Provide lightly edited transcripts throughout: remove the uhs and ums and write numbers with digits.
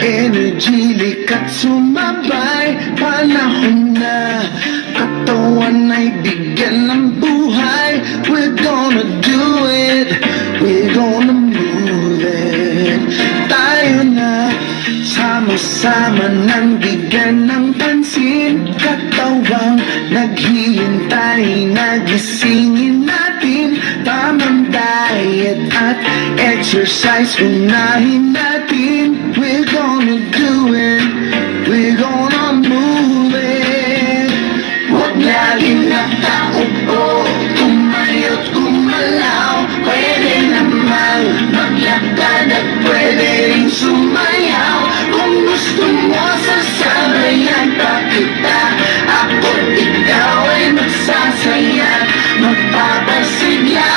Energy, likat sumabay. Panahon na katawan ay bigyan ng buhay. We're gonna do it, we're gonna move it. Tayo na sama-sama nang bigyan ng pansin. Katawang naghihintay, nagisingin natin. Tamang diet at exercise, unahin natin. We're gonna do it, we're gonna move it. Huwag laging nakaupo, tumayo't gumalaw. Pwede namang maglakad at pwede rin sumayaw. Kung gusto mo sasabayan pa kita, ako't ikaw ay magsasaya, magpapasigla.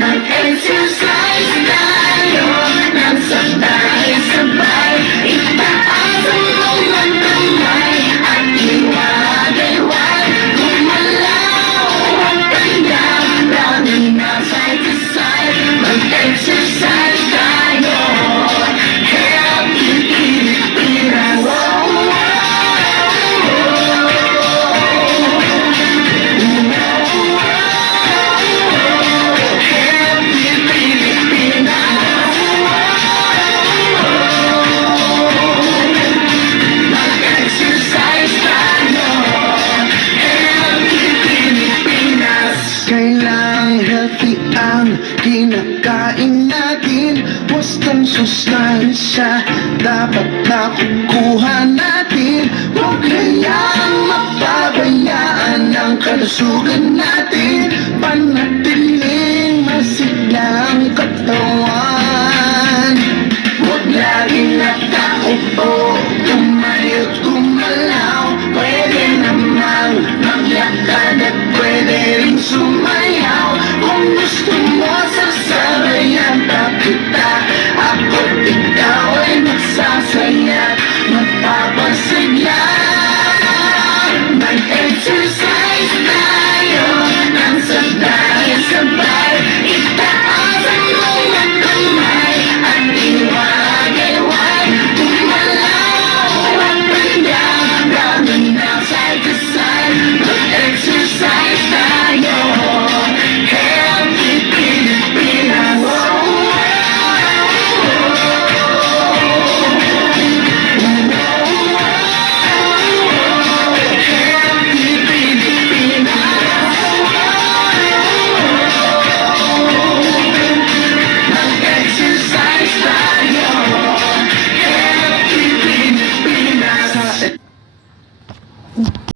Nag-exercise tayo nang sabay-sabay. Itaas ang iyong kamay at iwagayway. Gumalaw ang kanyang laging na side to side. Mag-exercise tayo, Healthy Pilipinas. Kailangang healthy ang kinakain natin. Bastang sustansya dapat nakukuha natin. Huwag kayang mapabayaan ang kalusugan natin. Panatili